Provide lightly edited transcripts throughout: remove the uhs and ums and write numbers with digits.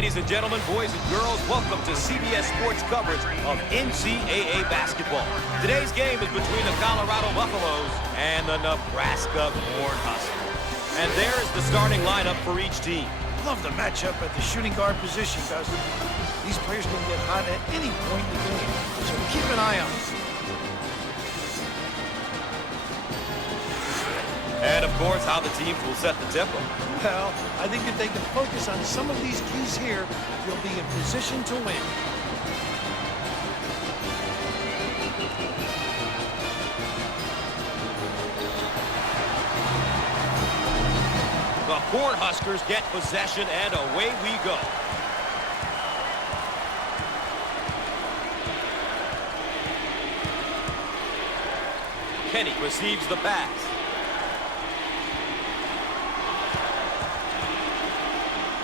Ladies and gentlemen, boys and girls, welcome to CBS Sports coverage of NCAA basketball. Today's game is between the Colorado Buffaloes and the Nebraska Cornhuskers. And there is the starting lineup for each team. Love the matchup at the shooting guard position, Gus. These players can get hot at any point in the game, so keep an eye on them. And, of course, how the teams will set the tempo. Well, I think if they can focus on some of these keys here, they'll be in position to win. The Cornhuskers get possession, and away we go. Kenny receives the pass.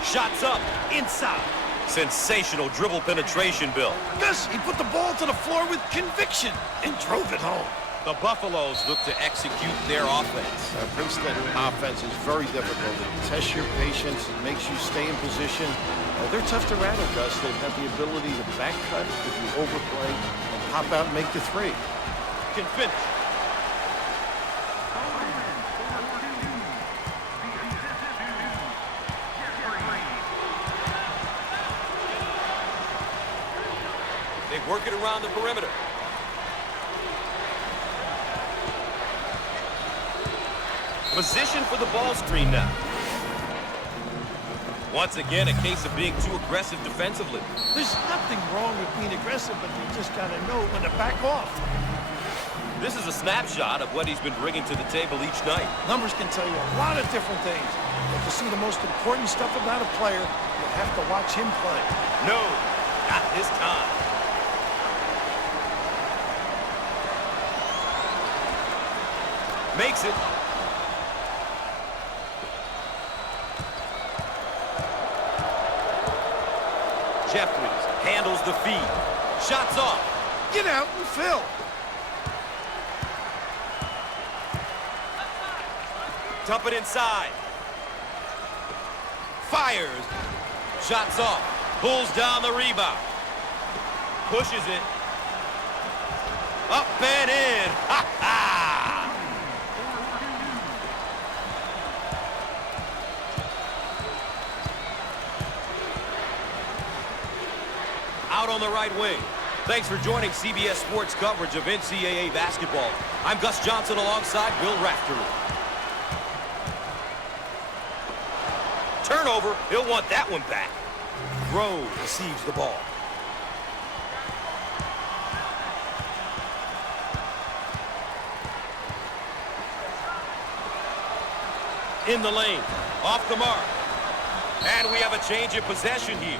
Shots up, inside. Sensational dribble penetration, Bill. Gus, he put the ball to the floor with conviction and drove it home. The Buffaloes look to execute their offense. Princeton offense is very difficult. It tests your patience. It makes you stay in position. They're tough to rattle, Gus. They've got the ability to back cut if you overplay and pop out and make the three. Can finish. They work it around the perimeter. Position for the ball screen now. Once again, a case of being too aggressive defensively. There's nothing wrong with being aggressive, but you just got to know when to back off. This is a snapshot of what he's been bringing to the table each night. Numbers can tell you a lot of different things, but to see the most important stuff about a player, you have to watch him play. No, not this time. Makes it. Jeffries handles the feed. Shots off. Get out and fill. Dump it inside. Fires. Shots off. Pulls down the rebound. Pushes it. Up and in. Ha ha! Out on the right wing. Thanks for joining CBS Sports coverage of NCAA basketball. I'm Gus Johnson alongside Bill Raftery. Turnover. He'll want that one back. Rose receives the ball. In the lane. Off the mark. And we have a change of possession here.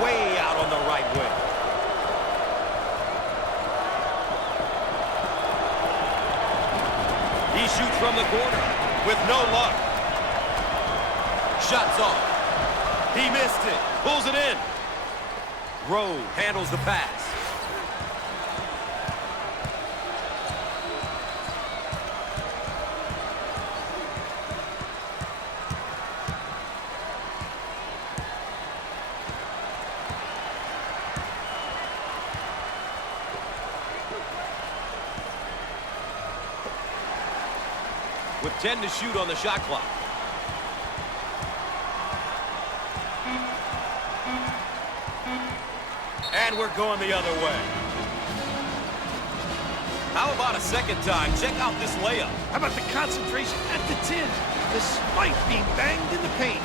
Way out on the right wing. He shoots from the corner with no luck. Shots off. He missed it. Pulls it in. Rose handles the pass. With 10 to shoot on the shot clock. And we're going the other way. How about a second time? Check out this layup. How about the concentration at the 10, despite being banged in the paint?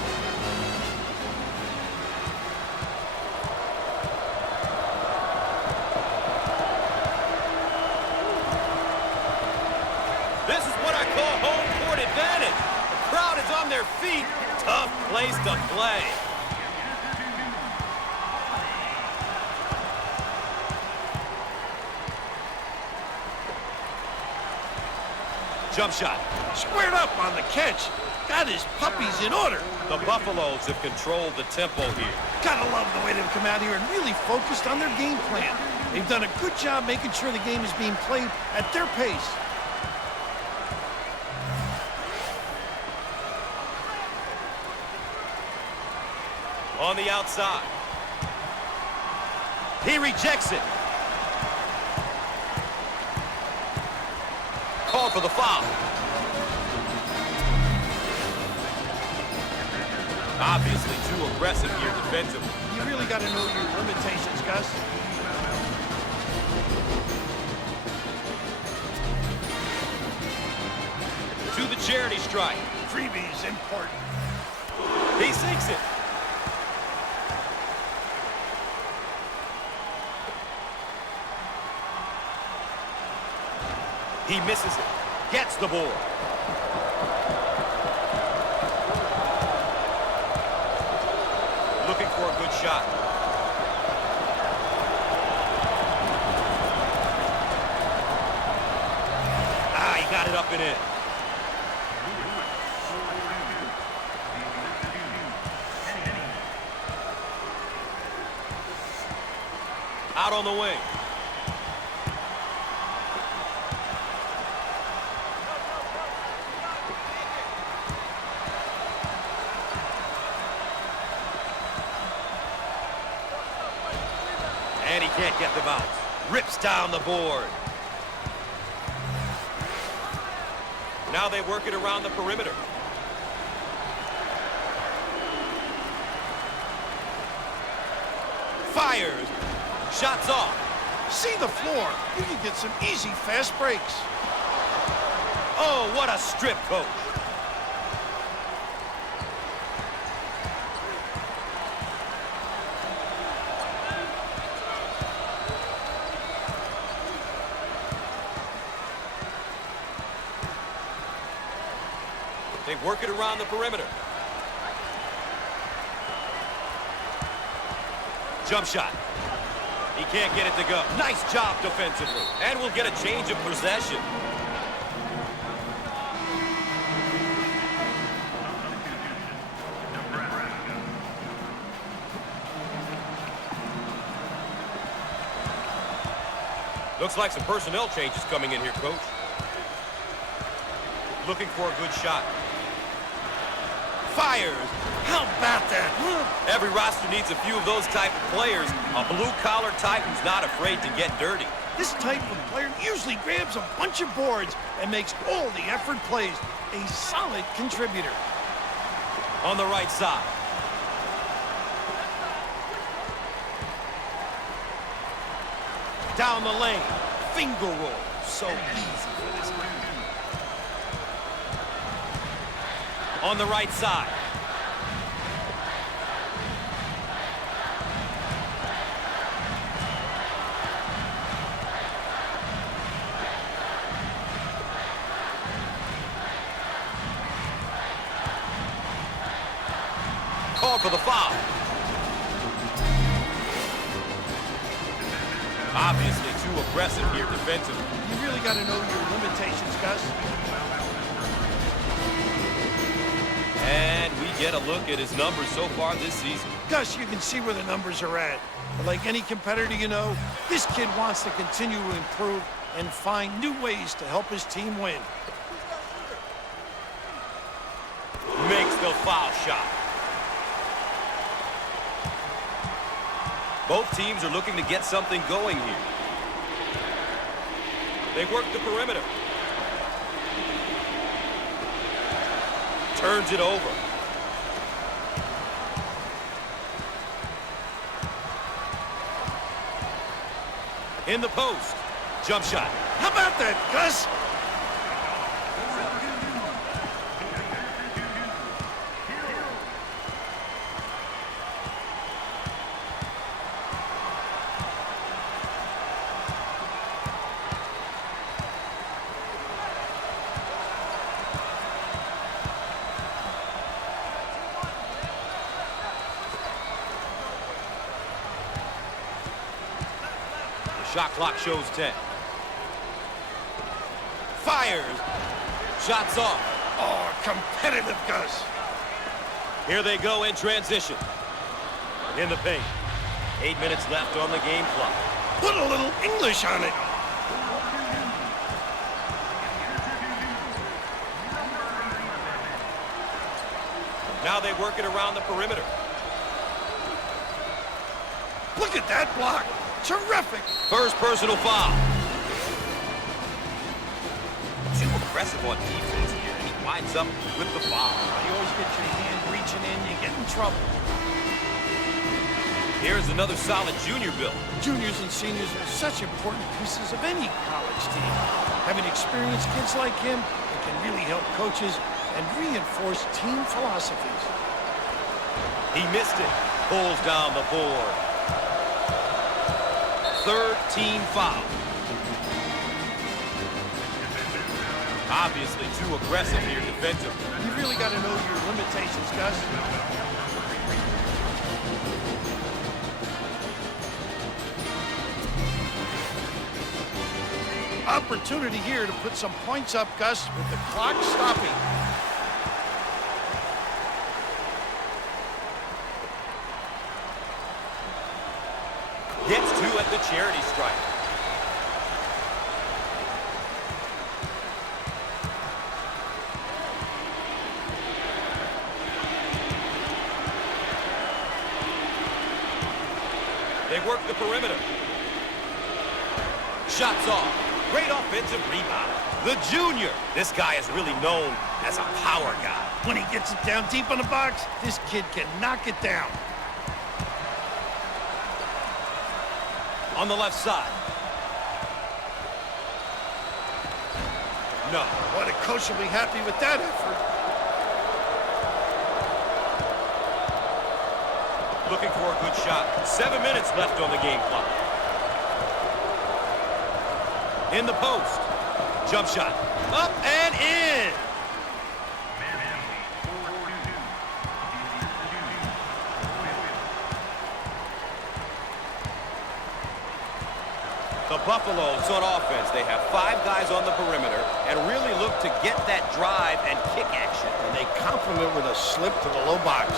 This is what I call home court advantage. The crowd is on their feet. Tough place to play. Jump shot. Squared up on the catch. Got his puppies in order. The Buffaloes have controlled the tempo here. Gotta love the way they've come out here and really focused on their game plan. They've done a good job making sure the game is being played at their pace. On the outside. He rejects it. Call for the foul. Obviously too aggressive here defensively. You really got to know your limitations, Gus. To the charity strike. Freebies important. He sinks it. He misses it. Gets the board. Looking for a good shot. Ah, he got it up and in. Out on the wing. And he can't get the bounce. Rips down the board. Now they work it around the perimeter. Fires. Shots off. See the floor. You can get some easy fast breaks. Oh, what a strip, Coach. They work it around the perimeter. Jump shot. He can't get it to go. Nice job defensively. And we'll get a change of possession. Looks like some personnel changes coming in here, Coach. Looking for a good shot. Fires. How about that? Every roster needs a few of those type of players. A blue-collar type who's not afraid to get dirty. This type of player usually grabs a bunch of boards and makes all the effort plays. A solid contributor. On the right side. Down the lane. Finger roll. So easy for this man. On the right side. Call for the foul. Obviously too aggressive here defensively. You really got to know your limitations, Gus. And we get a look at his numbers so far this season. Gus, you can see where the numbers are at. But like any competitor you know, this kid wants to continue to improve and find new ways to help his team win. Makes the foul shot. Both teams are looking to get something going here. They work the perimeter. Turns it over. In the post. Jump shot. How about that, Gus? Shot clock shows 10. Fires. Shots off. Oh, competitive, Gus. Here they go in transition. In the paint. 8 minutes left on the game clock. Put a little English on it. Now they work it around the perimeter. Look at that block. Terrific. First personal foul. Too aggressive on defense here, and he winds up with the foul. You always get your hand reaching in, you get in trouble. Here's another solid junior build. Juniors and seniors are such important pieces of any college team. Having experienced kids like him, it can really help coaches and reinforce team philosophies. He missed it. Pulls down the board. Third team foul. Obviously too aggressive here defensively. You really got to know your limitations, Gus. Opportunity here to put some points up, Gus, with the clock stopping. Gets two at the charity stripe. They work the perimeter. Shots off. Great offensive rebound. The junior. This guy is really known as a power guy. When he gets it down deep in the box, this kid can knock it down. On the left side. No. What a coach will be happy with that effort. Looking for a good shot. 7 minutes left on the game clock. In the post. Jump shot. Up and in. The Buffaloes on offense. They have 5 guys on the perimeter and really look to get that drive and kick action. And they complement with a slip to the low box.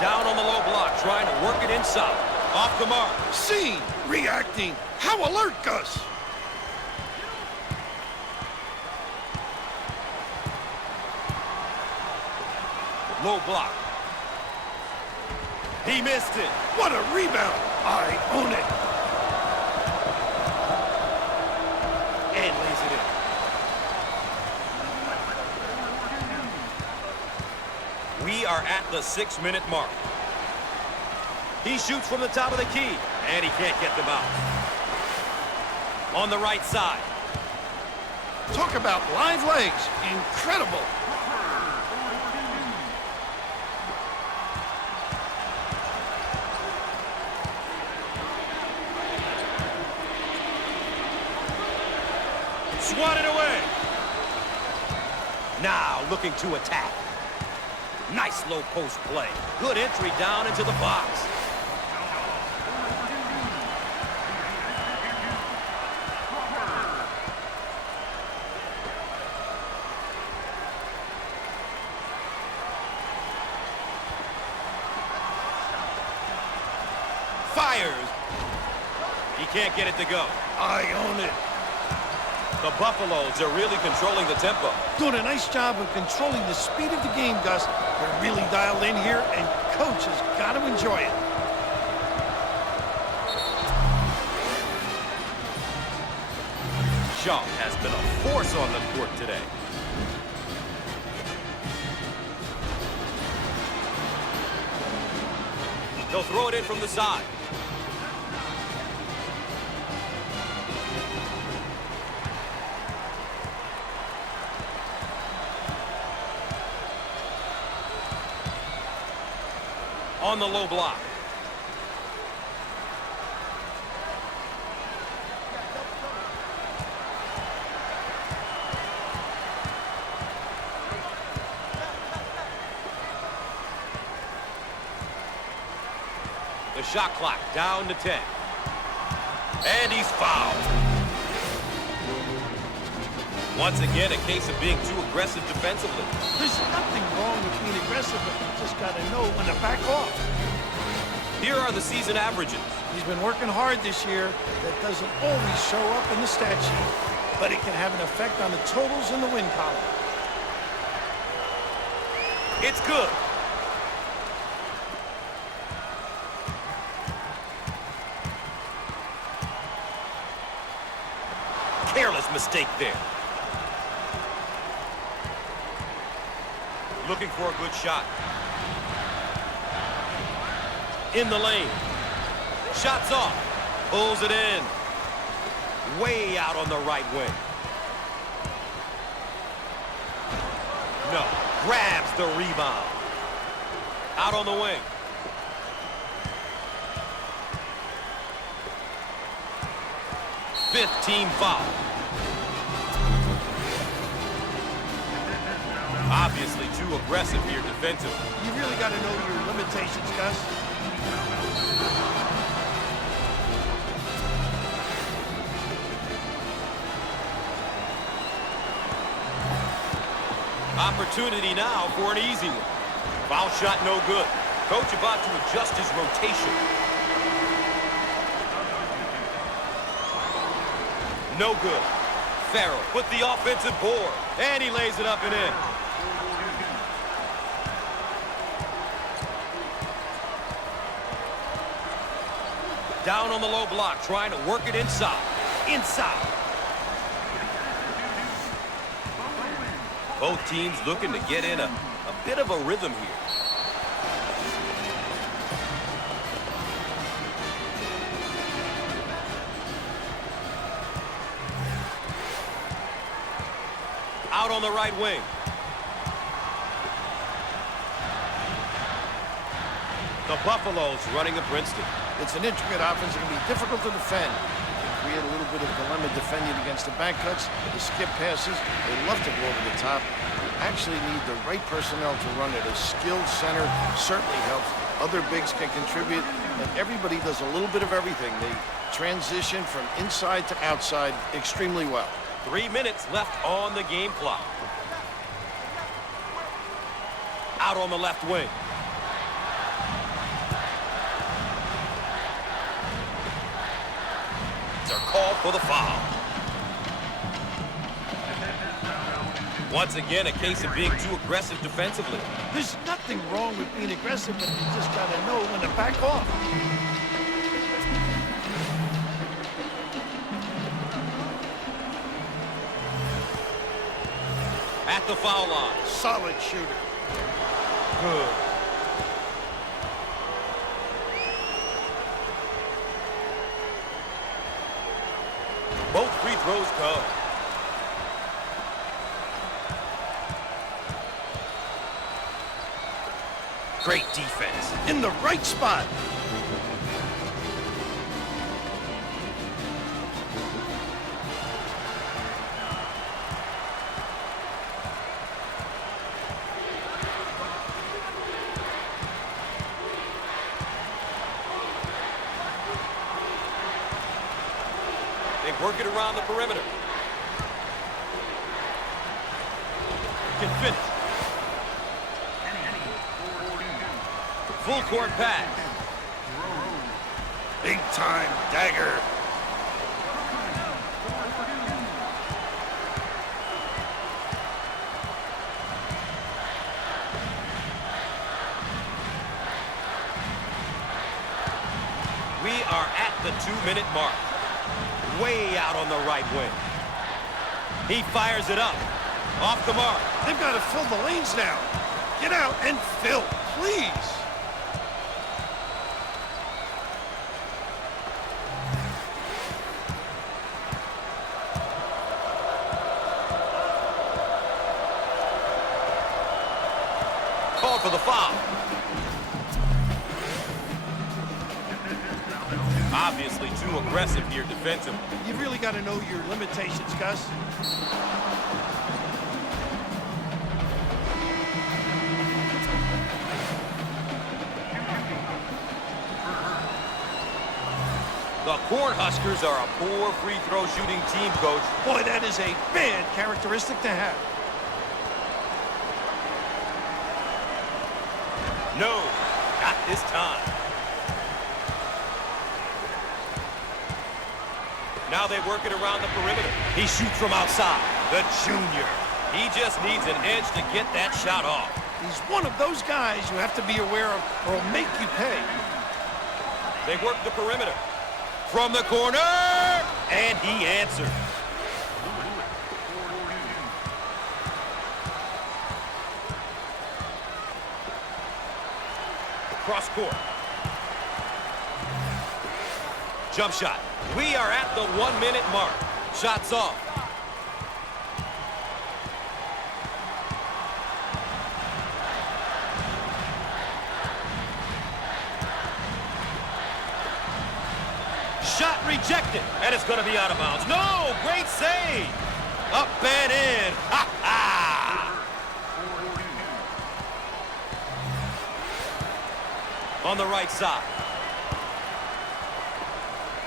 Down on the low block, trying to work it inside. Off the mark. Seen, reacting. How alert, Gus. Low block. He missed it. What a rebound. I own it. And lays it in. We are at the 6-minute mark. He shoots from the top of the key, and he can't get them out. On the right side. Talk about live legs. Incredible. Swatted away. Now looking to attack. Nice low post play. Good entry down into the box. Fires. He can't get it to go. I own it. The Buffaloes are really controlling the tempo. Doing a nice job of controlling the speed of the game, Gus. They're really dialed in here, and coach has got to enjoy it. Shaw has been a force on the court today. He'll throw it in from the side. On the low block. The shot clock down to 10. And he's fouled. Once again, a case of being too aggressive defensively. There's nothing wrong with being aggressive, but you just got to know when to back off. Here are the season averages. He's been working hard this year. That doesn't always show up in the stat sheet, but it can have an effect on the totals in the win column. It's good. Careless mistake there. Looking for a good shot. In the lane. Shots off. Pulls it in. Way out on the right wing. No. Grabs the rebound. Out on the wing. Fifth team foul. Obviously too aggressive here defensively. You really got to know your limitations, Gus. Opportunity now for an easy one. Foul shot no good. Coach about to adjust his rotation. No good. Farrell with the offensive board. And he lays it up and in. Down on the low block, trying to work it inside. Inside. Both teams looking to get in a bit of a rhythm here. Out on the right wing. The Buffaloes running a Princeton. It's an intricate offense. It can be difficult to defend. It can create a little bit of dilemma defending against the back cuts, the skip passes. They love to go over the top. You actually need the right personnel to run it. A skilled center certainly helps. Other bigs can contribute, and everybody does a little bit of everything. They transition from inside to outside extremely well. 3 minutes left on the game clock. Out on the left wing. They're called for the foul. Once again, a case of being too aggressive defensively. There's nothing wrong with being aggressive, but you just got to know when to back off. At the foul line. Solid shooter. Good. Both free throws go. Great defense. In the right spot. They work it around the perimeter. Can finish. Full court pass. Big time dagger. We are at the 2-minute mark. Way out on the right wing. He fires it up. Off the mark. They've got to fill the lanes now. Get out and fill, please. Called for the foul. Obviously too aggressive here defensively. You really got to know your limitations, Gus. The Cornhuskers are a poor free throw shooting team, Coach. Boy, that is a bad characteristic to have. No, not this time. Now they work it around the perimeter. He shoots from outside. The junior. He just needs an edge to get that shot off. He's one of those guys you have to be aware of or he'll make you pay. They work the perimeter. From the corner, and he answered. Cross court. Jump shot. We are at the 1 minute mark. Shots off. Shot rejected, and it's going to be out of bounds. No, great save. Up and in. Ha ha. On the right side.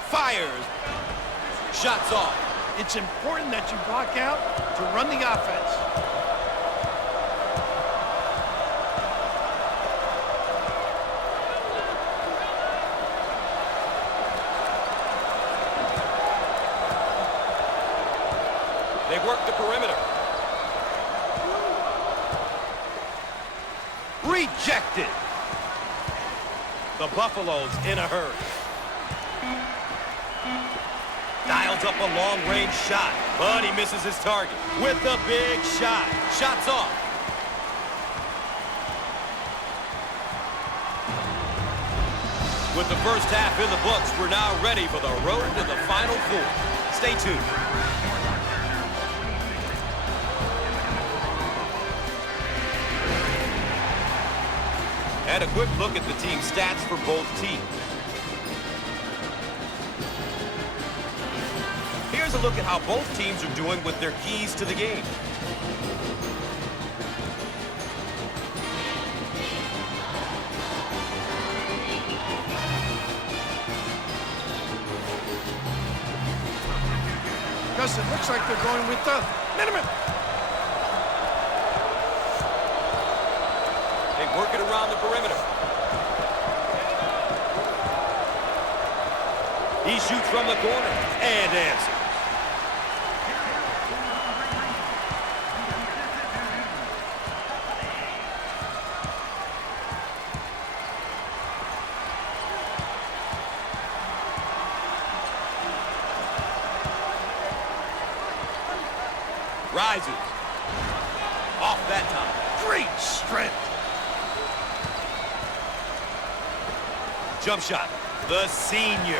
Fires. Shots off. It's important that you block out to run the offense. They work the perimeter. Rejected. The Buffaloes in a hurry. Dials up a long-range shot, but he misses his target with the big shot. Shots off. With the first half in the books, we're now ready for the road to the Final Four. Stay tuned. And a quick look at the team stats for both teams. Here's a look at how both teams are doing with their keys to the game. Gus, it looks like they're going with the minimum. They work it around the perimeter. He shoots from the corner and answers. Rises. Off that time. Great strength. Jump shot. The senior.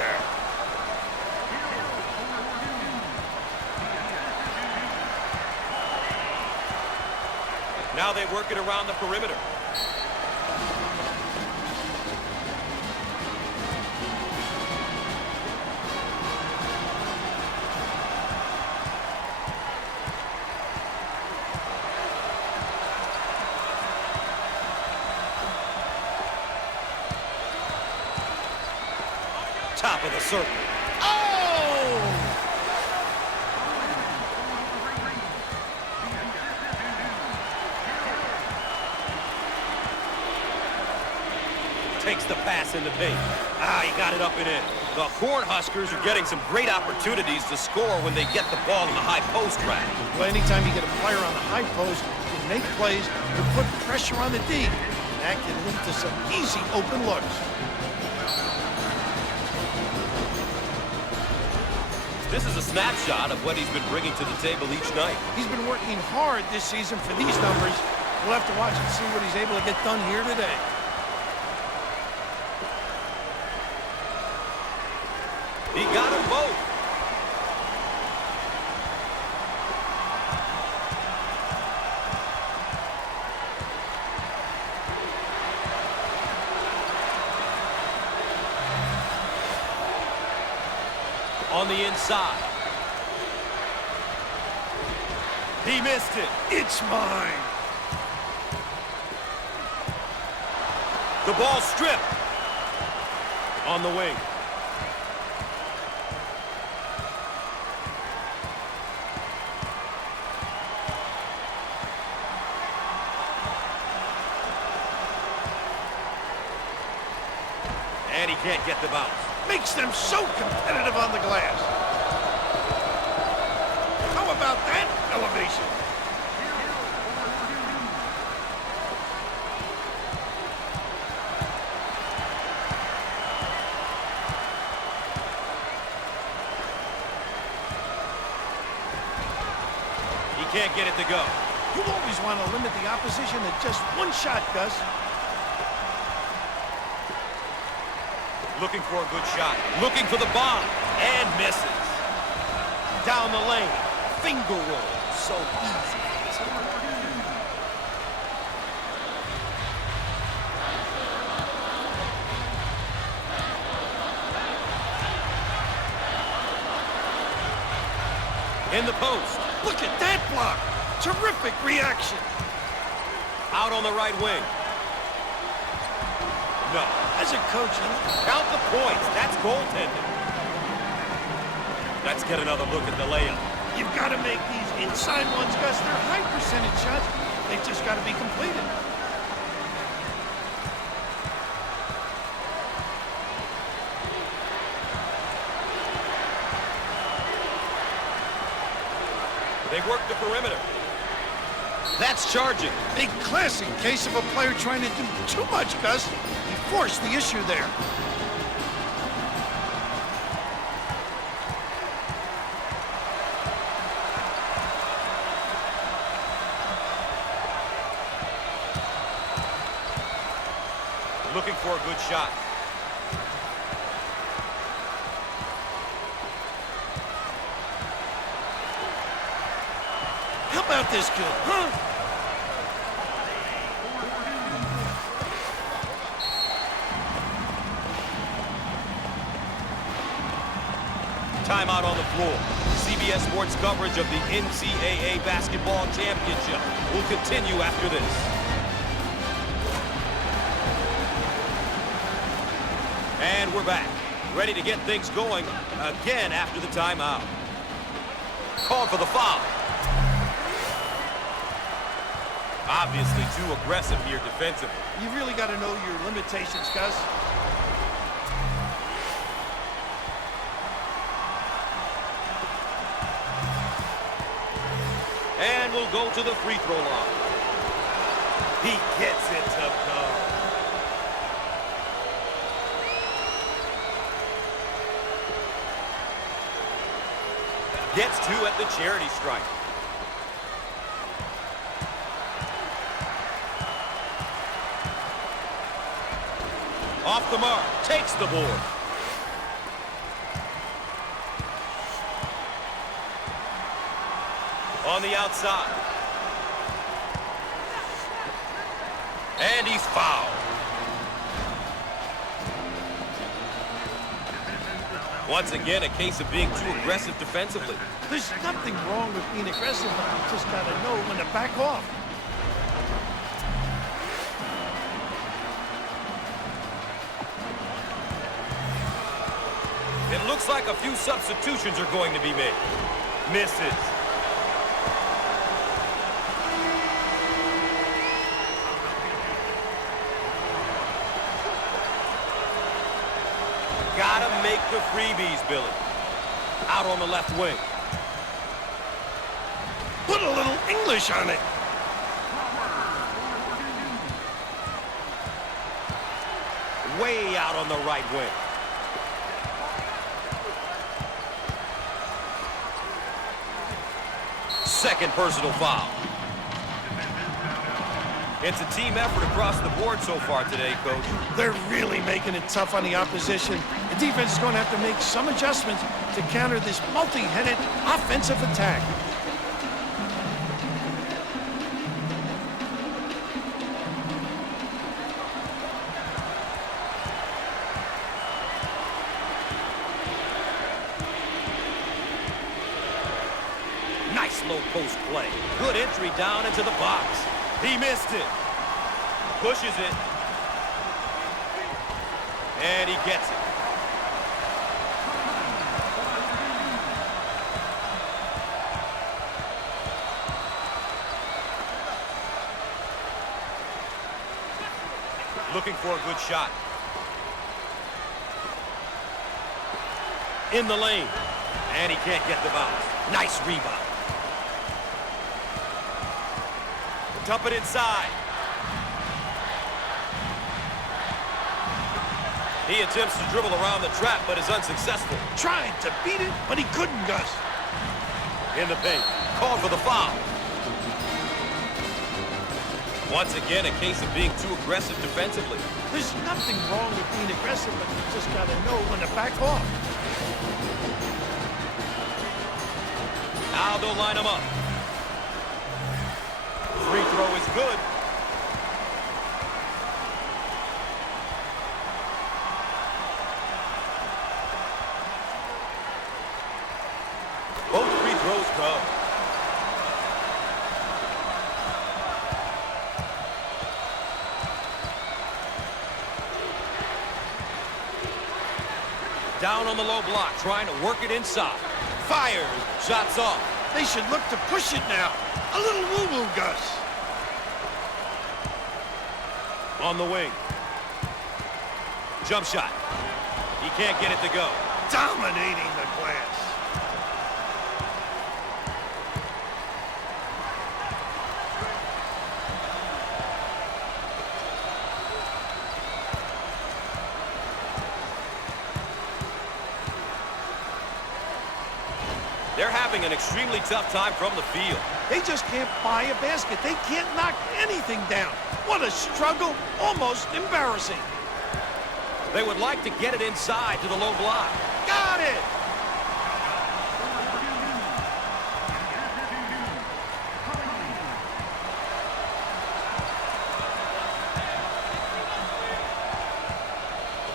Now they work it around the perimeter. Top of the circle. Oh! Takes the pass in the paint. He got it up and in. The Cornhuskers are getting some great opportunities to score when they get the ball in the high post rack. Well, anytime you get a player on the high post, you make plays, you put pressure on the D. That can lead to some easy open looks. This is a snapshot of what he's been bringing to the table each night. He's been working hard this season for these numbers. We'll have to watch and see what he's able to get done here today. He got them both. On the inside. He missed it. It's mine. The ball stripped. On the wing. And he can't get the bounce. Makes them so competitive on the glass. situation. He can't get it to go. You always want to limit the opposition to just one shot, Gus. Looking for a good shot. Looking for the bomb. And misses. Down the lane. Finger roll. So easy. In the post. Look at that block. Terrific reaction. Out on the right wing. No. As a coach, Count the points. That's goaltending. Let's get another look at the layup. you've got to make these inside ones, Gus. They're high percentage shots. They've just got to be completed. They work the perimeter. That's charging. A classic case of a player trying to do too much, Gus. He forced the issue there. Looking for a good shot. How about this kid, huh? Timeout on the floor. CBS Sports coverage of the NCAA Basketball Championship will continue after this. And we're back, ready to get things going again after the timeout. Called for the foul. Obviously too aggressive here defensively. You really got to know your limitations, Gus. And we'll go to the free throw line. He gets it to go. Gets two at the charity stripe. Off the mark, takes the board. On the outside. And he's fouled. Once again, a case of being too aggressive defensively. There's nothing wrong with being aggressive, but you just got to know when to back off. It looks like a few substitutions are going to be made. Misses. Gotta make the freebies, Billy. Out on the left wing. Put a little English on it. Way out on the right wing. Second personal foul. It's a team effort across the board so far today, Coach. They're really making it tough on the opposition. The defense is going to have to make some adjustments to counter this multi-headed offensive attack. Nice low post play. Good entry down into the box. He missed it. Pushes it. And he gets it. Looking for a good shot. In the lane. And he can't get the bounce. Nice rebound. Dump it inside. He attempts to dribble around the trap, but is unsuccessful. Tried to beat it, but he couldn't, Gus. In the paint. Called for the foul. Once again, a case of being too aggressive defensively. There's nothing wrong with being aggressive, but you just got to know when to back off. Now they'll line him up. Free throw is good. Both free throws go. Down on the low block, trying to work it inside. Fires. Shots off. They should look to push it now. A little woo-woo, Gus. On the wing. Jump shot. He can't get it to go. Dominating the glass. They're having an extremely tough time from the field. They just can't buy a basket. They can't knock anything down. What a struggle. Almost embarrassing. They would like to get it inside to the low block. Got it!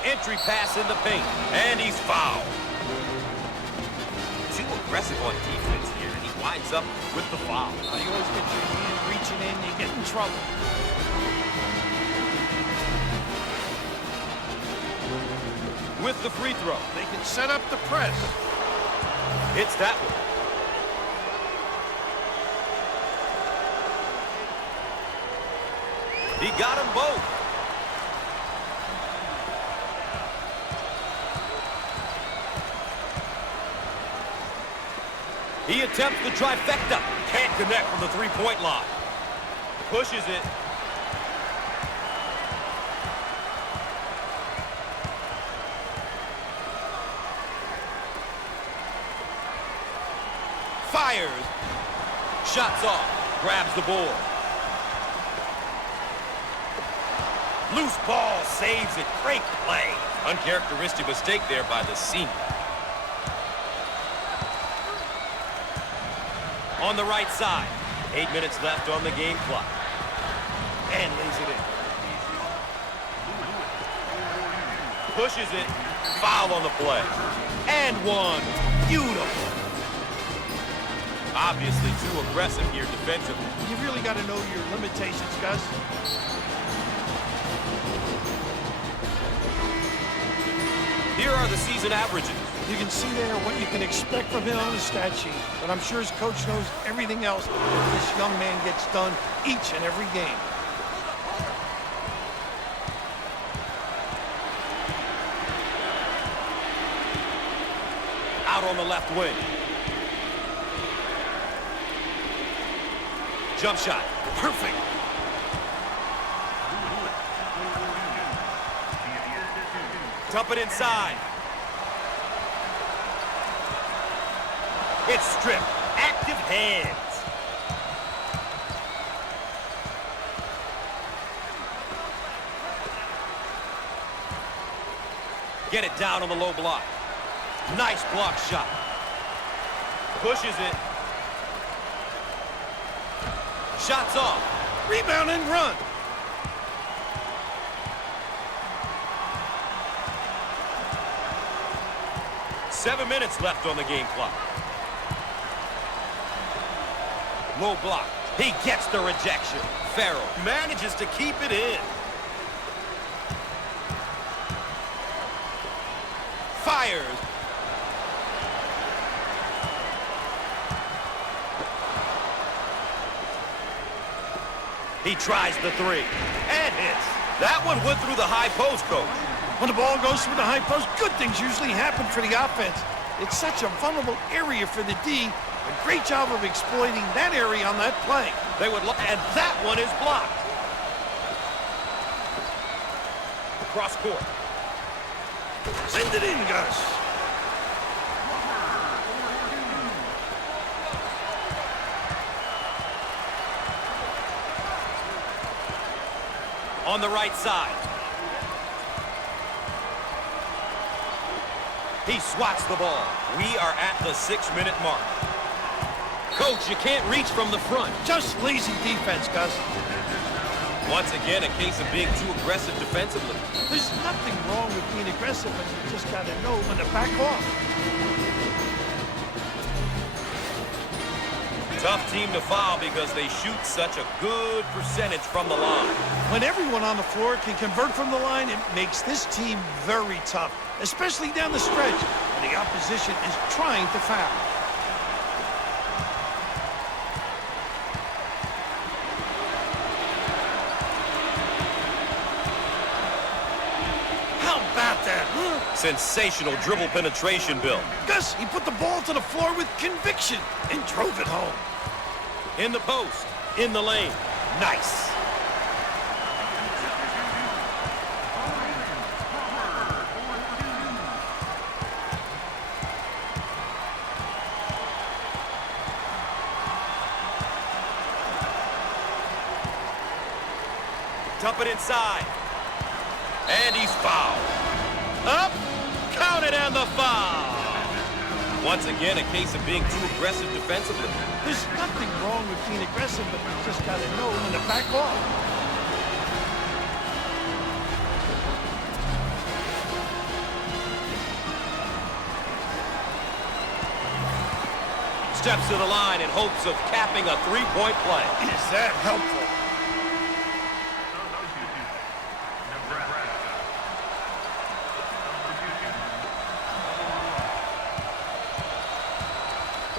Entry pass in the paint. And he's fouled. Too aggressive on defense here, and he winds up with the foul. You always get your hand reaching in, you get in trouble. With the free throw. They can set up the press. Hits that one. He got them both. He attempts the trifecta. Can't connect from the three-point line. Pushes it. Fires. Shots off. Grabs the board. Loose ball. Saves it. Great play. Uncharacteristic mistake there by the senior. On the right side. 8 minutes left on the game clock. And lays it in. Pushes it. Foul on the play. And one. Beautiful. Obviously too aggressive here defensively. You really got to know your limitations, Gus. Here are the season averages. You can see there what you can expect from him on the stat sheet. But I'm sure his coach knows everything else that this young man gets done each and every game. Out on the left wing. Jump shot. Perfect. Dump it inside. It's stripped. Active hands. Get it down on the low block. Nice block shot. Pushes it. Shots off. Rebound and run. Seven minutes left on the game clock. Low block. He gets the rejection. Farrell manages to keep it in. Fires. He tries the three. And hits. That one went through the high post, Coach. When the ball goes through the high post, good things usually happen for the offense. It's such a vulnerable area for the D. A great job of exploiting that area on that play. They would look, and that one is blocked. Cross court. Send it in, Gus. On the right side. He swats the ball. We are at the 6-minute mark. Coach, you can't reach from the front. Just lazy defense, Gus. Once again, a case of being too aggressive defensively. There's nothing wrong with being aggressive, but you just got to know when to back off. Tough team to foul because they shoot such a good percentage from the line. When everyone on the floor can convert from the line, it makes this team very tough, especially down the stretch when the opposition is trying to foul. How about that, huh? Sensational dribble penetration, Bill. Gus, he put the ball to the floor with conviction and drove it home. In the post, in the lane. Nice. Dump it inside. And he's fouled. Up, counted, and the foul. Once again, a case of being too aggressive defensively. There's nothing wrong with being aggressive, but you just got to know when to back off. Steps to the line in hopes of capping a three-point play. Is that helpful?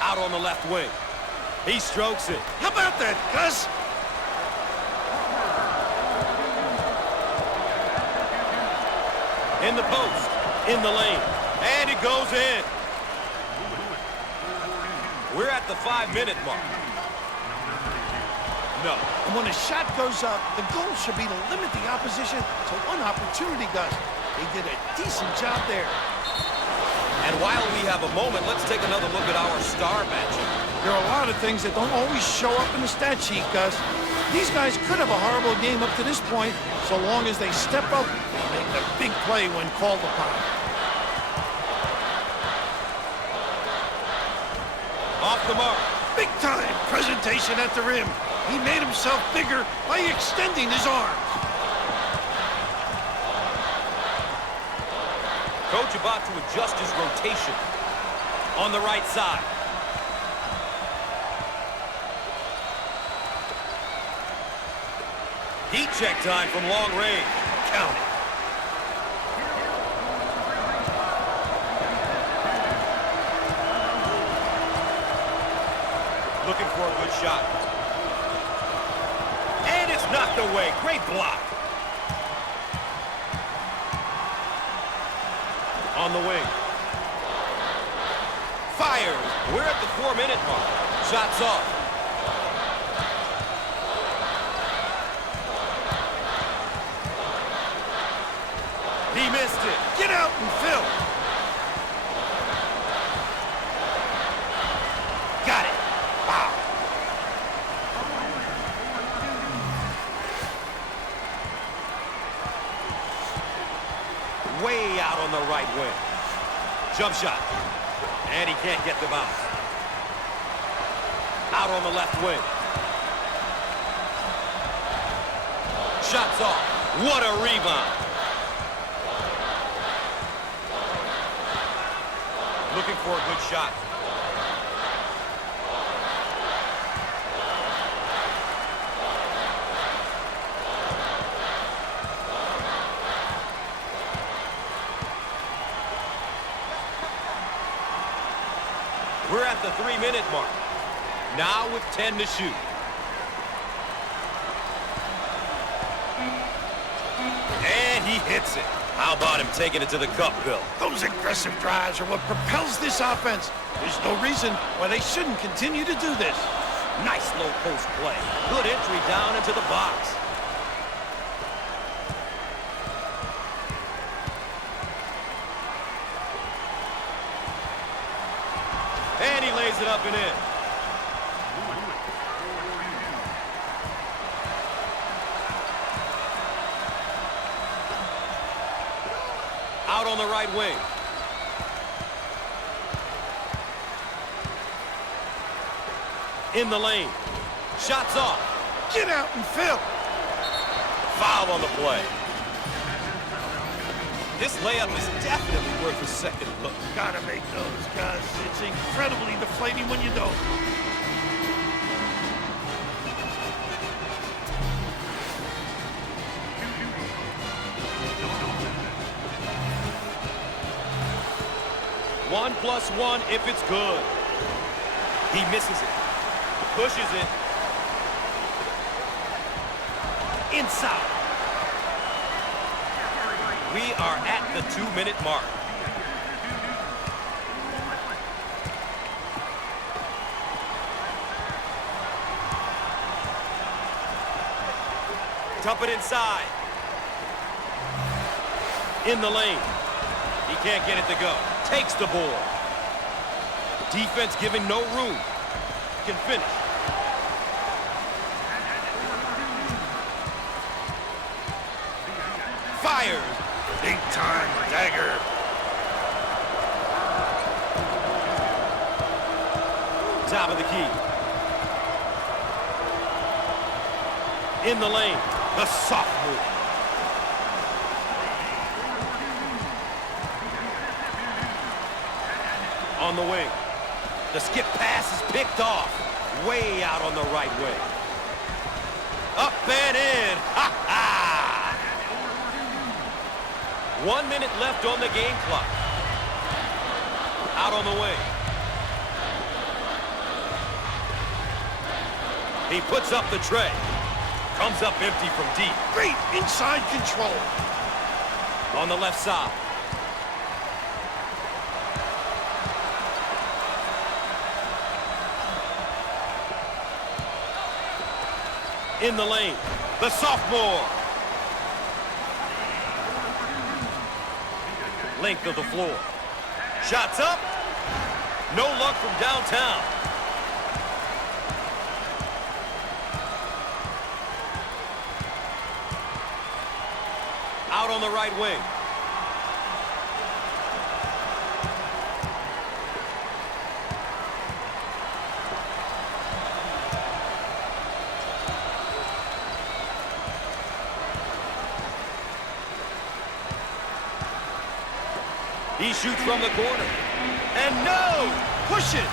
Out on the left wing. He strokes it. How about that, Gus? In the post, in the lane, and it goes in. We're at the 5-minute mark. No. And when a shot goes up, the goal should be to limit the opposition to one opportunity, Gus. They did a decent job there. And while we have a moment, let's take another look at our star matchup. There are a lot of things that don't always show up in the stat sheet, Gus. These guys could have a horrible game up to this point, so long as they step up and make the big play when called upon. Off the mark. Big time presentation at the rim. He made himself bigger by extending his arms. Coach about to adjust his rotation. On the right side. Heat check time from long range. Count it. Looking for a good shot. And it's knocked away. Great block. On the wing. Fires. We're at the 4-minute mark. Shots off. He missed it. Get out and fill. Got it. Wow. Way out on the right wing. Jump shot. And he can't get the bounce. Out on the left wing. Shots off. What a rebound. Looking for a good shot. We're at the 3-minute mark. Now with 10 to shoot. And he hits it. How about him taking it to the cup, Bill? Those aggressive drives are what propels this offense. There's no reason why they shouldn't continue to do this. Nice low post play. Good entry down into the box. And he lays it up and in. Out on the right wing. In the lane. Shots off. Get out and fill. Foul on the play. This layup is definitely worth a second look. Gotta make those, Gus. It's incredibly deflating when you don't. One plus one if it's good. He misses it. Pushes it. Inside. We are at the 2-minute mark. Dump it inside. In the lane. He can't get it to go. Takes the board. Defense giving no room. Can finish. Fires. Big time dagger. Top of the key. In the lane. The sophomore. On the wing. The skip pass is picked off. Way out on the right wing. Up and in. Ha ha! 1 minute left on the game clock. Out on the wing. He puts up the tray. Comes up empty from deep. Great inside control. On the left side. In the lane. The sophomore. Length of the floor. Shots up. No luck from downtown. Out on the right wing. He shoots from the corner. And no! Push it!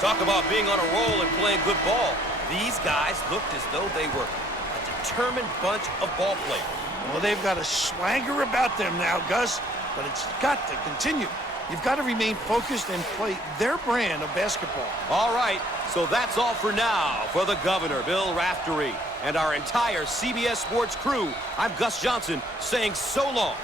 Talk about being on a roll and playing good ball. These guys looked as though they were a determined bunch of ball players. Well, they've got a swagger about them now, Gus, but it's got to continue. You've got to remain focused and play their brand of basketball. All right, so that's all for now. For the governor, Bill Raftery, and our entire CBS Sports crew, I'm Gus Johnson saying so long.